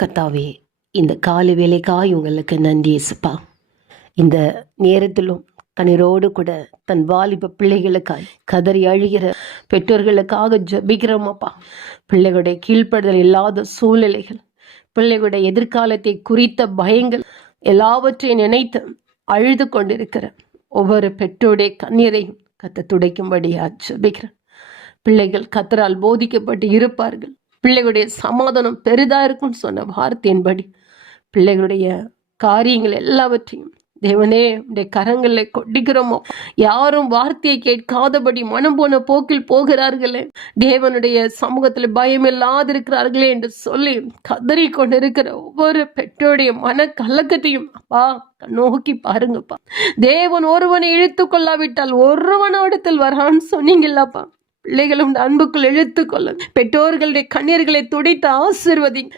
கர்த்தாவே, இந்த காலை வேளைக்காய் உங்களுக்கு நன்றி இயேசுப்பா. இந்த நேரத்திலும் கண்ணீரோடு கூட தன் வாலிப பிள்ளைகளுக்காய் கதறி அழுகிற பெற்றோர்களுக்காக ஜெபிக்கிறோமப்பா. பிள்ளைகளுடைய கீழ்ப்படுதல் இல்லாத சூழ்நிலைகள், பிள்ளைகளுடைய எதிர்காலத்தை குறித்த பயங்கள் எல்லாவற்றையும் நினைத்து அழுது கொண்டிருக்கிற ஒவ்வொரு பெற்றோருடைய கண்ணீரையும் கத்த துடைக்கும்படியா ஜெபிக்கிறேன். பிள்ளைகள் கத்தரால் போதிக்கப்பட்டு இருப்பார்கள். பிள்ளைகளுடைய சமாதானம் பெரிதா இருக்கும்னு சொன்ன வார்த்தையின்படி பிள்ளைகளுடைய காரியங்கள் எல்லாவற்றையும் தேவனே உடைய கரங்களில் கொட்டிக்கிறோமோ. யாரும் வார்த்தையை கேட்காதபடி மனம் போன போக்கில் போகிறார்களே, தேவனுடைய சமூகத்தில் பயம் இல்லாதிருக்கிறார்களே என்று சொல்லி கதறி கொண்டிருக்கிற ஒவ்வொரு பெற்றோருடைய மன கலக்கத்தையும் அப்பா நோக்கி பாருங்கப்பா. தேவன் ஒருவனை இழுத்து கொள்ளாவிட்டால் ஒருவனோடத்தில் வரான்னு சொன்னீங்கல்லப்பா. பிள்ளைகளும் அன்புக்குள் இழுத்து கொள்ள பெற்றோர்களுடைய கண்ணீர்களை துடைத்து ஆசீர்வதிங்க.